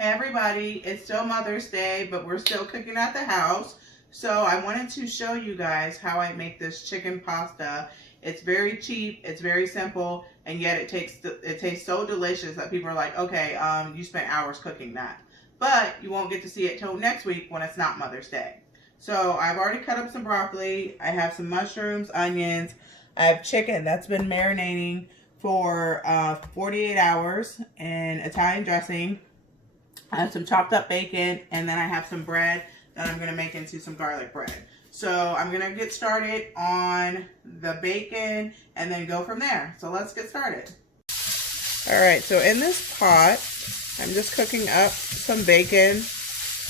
Hey everybody, it's still Mother's Day, but we're still cooking at the house. So I wanted to show you guys how I make this chicken pasta. It's very cheap, it's very simple, and yet it tastes so delicious that people are like, okay, you spent hours cooking that. But you won't get to see it till next week when it's not Mother's Day. So I've already cut up some broccoli, I have some mushrooms, onions, I have chicken that's been marinating for 48 hours in Italian dressing. I have some chopped up bacon, and then I have some bread that I'm going to make into some garlic bread. So I'm going to get started on the bacon and then go from there. So let's get started. Alright, so in this pot, I'm just cooking up some bacon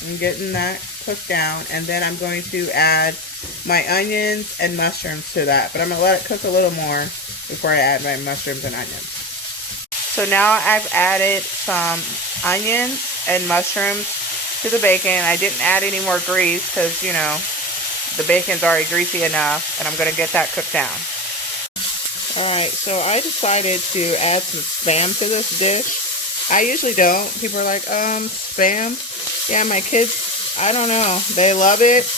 and getting that cooked down. And then I'm going to add my onions and mushrooms to that. But I'm going to let it cook a little more before I add my mushrooms and onions. So now I've added some onions and mushrooms to the bacon. I didn't add any more grease because, you know, the bacon's already greasy enough, and I'm going to get that cooked down. Alright, so I decided to add some Spam to this dish. I usually don't. People are like, Spam? Yeah, my kids, I don't know. They love it.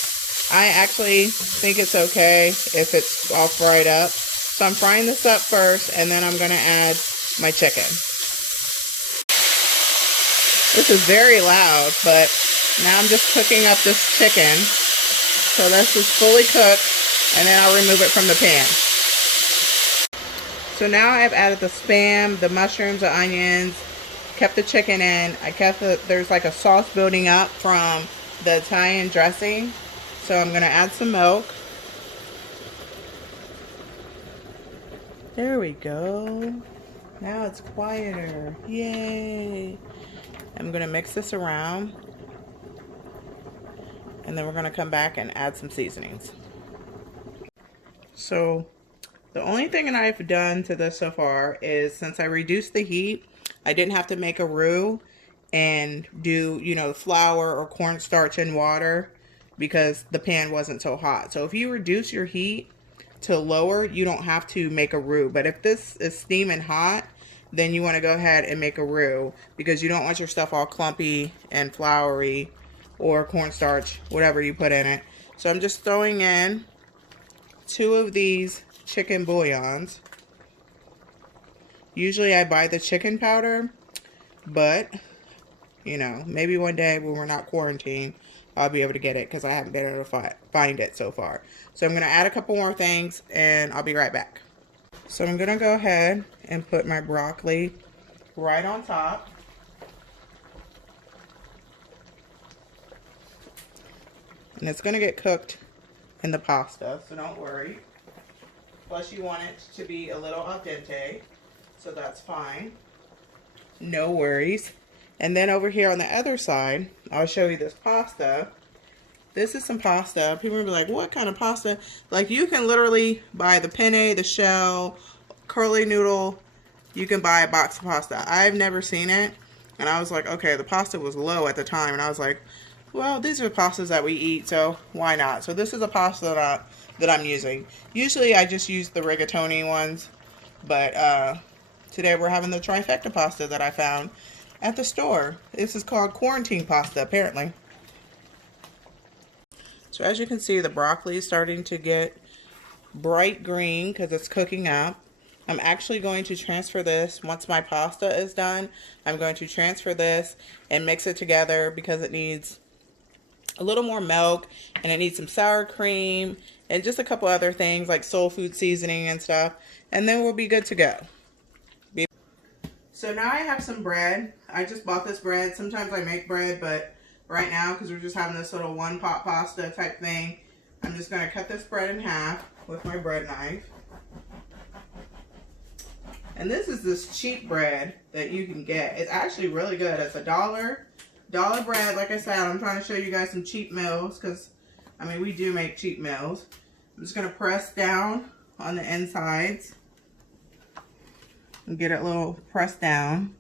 I actually think it's okay if it's all fried up. So I'm frying this up first, and then I'm going to add my chicken. This is very loud, but now I'm just cooking up this chicken. So this is fully cooked, and then I'll remove it from the pan. So now I've added the Spam, the mushrooms, the onions, kept the chicken in. There's like a sauce building up from the Italian dressing. So I'm going to add some milk. There we go. Now it's quieter. Yay! I'm going to mix this around. And then we're going to come back and add some seasonings. So the only thing that I've done to this so far is, since I reduced the heat, I didn't have to make a roux and do, you know, flour or cornstarch and water because the pan wasn't so hot. So if you reduce your heat to lower, you don't have to make a roux. But if this is steaming hot, then you want to go ahead and make a roux because you don't want your stuff all clumpy and floury, or cornstarch, whatever you put in it. So I'm just throwing in 2 of these chicken bouillons. Usually I buy the chicken powder, but you know, maybe one day when we're not quarantined, I'll be able to get it because I haven't been able to find it so far. So I'm going to add a couple more things and I'll be right back. So I'm going to go ahead and put my broccoli right on top. And it's going to get cooked in the pasta, so don't worry. Plus you want it to be a little al dente, so that's fine. No worries. And then over here on the other side, I'll show you this pasta. This is some pasta. People will be like, what kind of pasta? Like, you can literally buy the penne, the shell, curly noodle. You can buy a box of pasta. I've never seen it. And I was like, okay, the pasta was low at the time. And I was like, well, these are pastas that we eat, so why not? So this is a pasta that I'm using. Usually I just use the rigatoni ones. But today we're having the trifecta pasta that I found at the store. This is called quarantine pasta, apparently. So as you can see, the broccoli is starting to get bright green because it's cooking up. I'm actually going to transfer this once my pasta is done. I'm going to transfer this and mix it together because it needs a little more milk and it needs some sour cream and just a couple other things like soul food seasoning and stuff. And then we'll be good to go. So now I have some bread. I just bought this bread. Sometimes I make bread, but right now, because we're just having this little one pot pasta type thing, I'm just going to cut this bread in half with my bread knife. And this is this cheap bread that you can get. It's actually really good. It's $1 bread. Like I said, I'm trying to show you guys some cheap meals because, I mean, we do make cheap meals. I'm just going to press down on the insides and get it a little pressed down.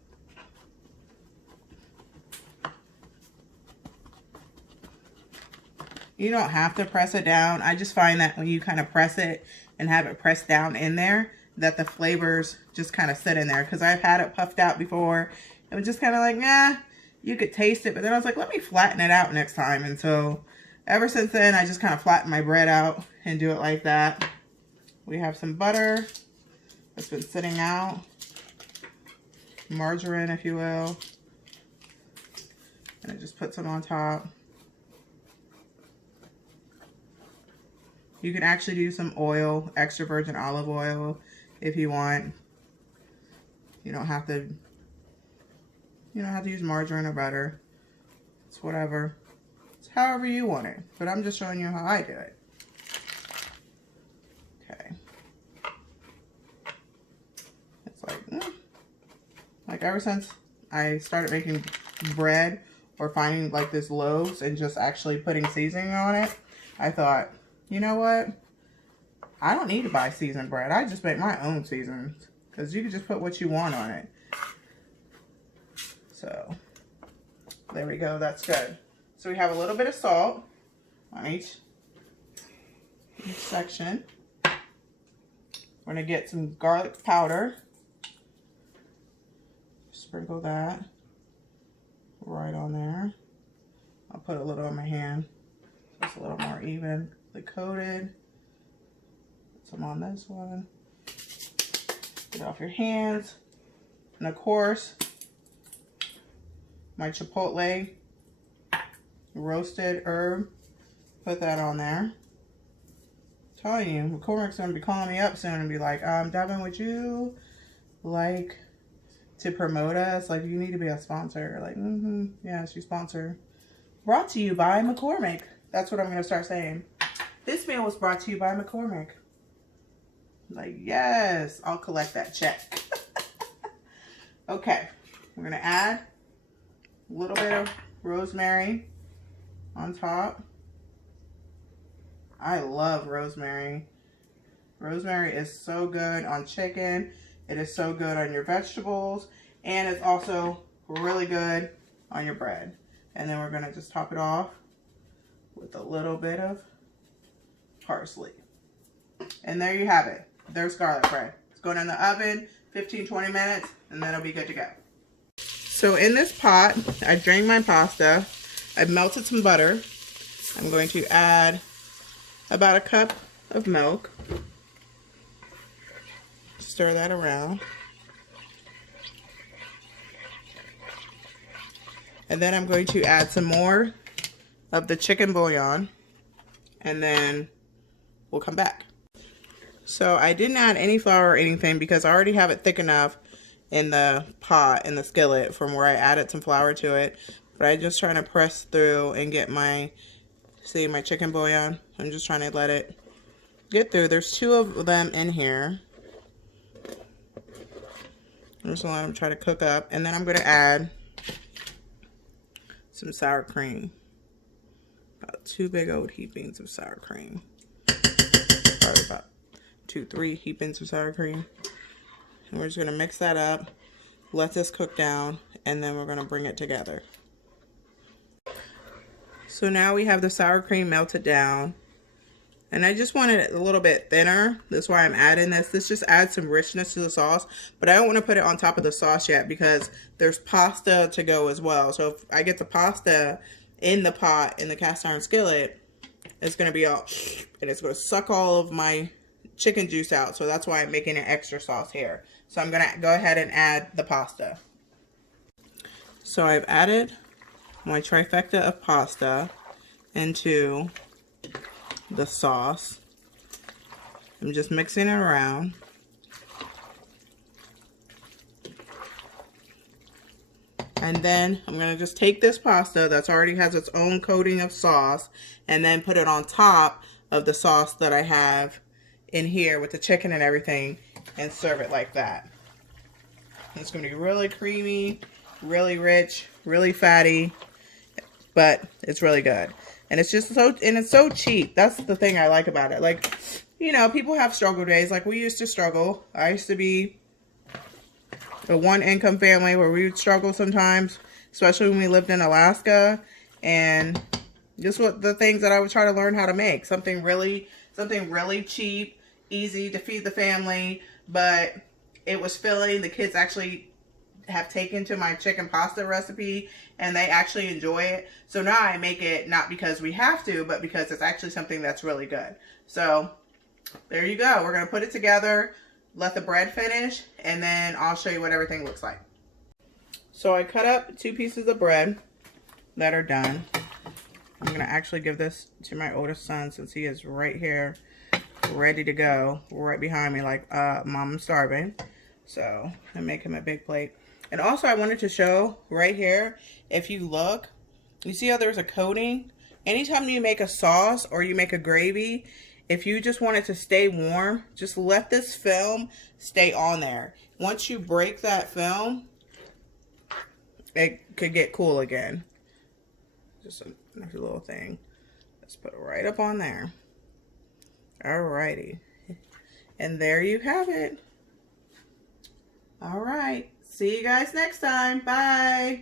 You don't have to press it down. I just find that when you kind of press it and have it pressed down in there, that the flavors just kind of sit in there. Because I've had it puffed out before. It was just kind of like, nah, you could taste it, but then I was like, let me flatten it out next time. And so ever since then, I just kind of flatten my bread out and do it like that. We have some butter that's been sitting out, margarine, if you will. And I just put some on top. You can actually do some oil, extra virgin olive oil, if you want. You don't have to use margarine or butter. It's whatever. It's however you want it. But I'm just showing you how I do it. Okay. It's like ever since I started making bread or finding like this loaves and just actually putting seasoning on it, I thought, you know what? I don't need to buy seasoned bread. I just make my own seasonings. Because you can just put what you want on it. So, there we go. That's good. So we have a little bit of salt on each section. We're going to get some garlic powder. Sprinkle that right on there. I'll put a little on my hand. So it's a little more evenly coated. Put some on this one. Get it off your hands. And of course, my chipotle roasted herb. Put that on there. I'm telling you, McCormick's gonna be calling me up soon and be like, Devin, would you like to promote us? Like, you need to be a sponsor. Like, yeah, she's sponsored. Brought to you by McCormick. That's what I'm gonna start saying. This meal was brought to you by McCormick. Like, yes, I'll collect that check. Okay, we're gonna add a little bit of rosemary on top. I love rosemary. Rosemary is so good on chicken. It is so good on your vegetables. And it's also really good on your bread. And then we're gonna just top it off with a little bit of parsley. And there you have it. There's garlic bread. It's going in the oven, 15-20 minutes, and then it'll be good to go. So in this pot, I drained my pasta. I've melted some butter. I'm going to add about a cup of milk. Stir that around. And then I'm going to add some more of the chicken bouillon, and then we'll come back. So I didn't add any flour or anything because I already have it thick enough in the pot, in the skillet, from where I added some flour to it. But I'm just trying to press through and get my, see, my chicken bouillon. I'm just trying to let it get through. There's 2 of them in here. I'm just going to let them try to cook up. And then I'm going to add some sour cream. About 2 big old heapings of sour cream. Probably about 2-3 heapings of sour cream. And we're just going to mix that up, let this cook down, and then we're going to bring it together. So now we have the sour cream melted down, and I just wanted it a little bit thinner. That's why I'm adding this. This just adds some richness to the sauce, but I don't want to put it on top of the sauce yet because there's pasta to go as well. So if I get the pasta in the pot, in the cast iron skillet, it's going to be all, and it's going to suck all of my chicken juice out. So that's why I'm making an extra sauce here. So I'm going to go ahead and add the pasta. So I've added my trifecta of pasta into the sauce. I'm just mixing it around. And then I'm going to just take this pasta that's already has its own coating of sauce and then put it on top of the sauce that I have in here with the chicken and everything and serve it like that. It's going to be really creamy, really rich, really fatty, but it's really good. And it's just so, and it's so cheap. That's the thing I like about it. Like, you know, people have struggle days. Like, we used to struggle. I used to be a one-income family where we would struggle sometimes, especially when we lived in Alaska. And just what the things that I would try to learn how to make. Something really cheap, easy to feed the family, but it was filling. The kids actually have taken to my chicken pasta recipe and they actually enjoy it. So now I make it not because we have to, but because it's actually something that's really good. So there you go. We're going to put it together, let the bread finish, and then I'll show you what everything looks like. So I cut up 2 pieces of bread that are done. I'm going to actually give this to my oldest son since he is right here, ready to go, right behind me like, Mom, I'm starving. So I make him a big plate. And also I wanted to show right here, if you look, you see how there's a coating? Anytime you make a sauce or you make a gravy, if you just want it to stay warm, just let this film stay on there. Once you break that film, it could get cool again. Just another little thing. Let's put it right up on there. Alrighty. And there you have it. Alright. See you guys next time. Bye.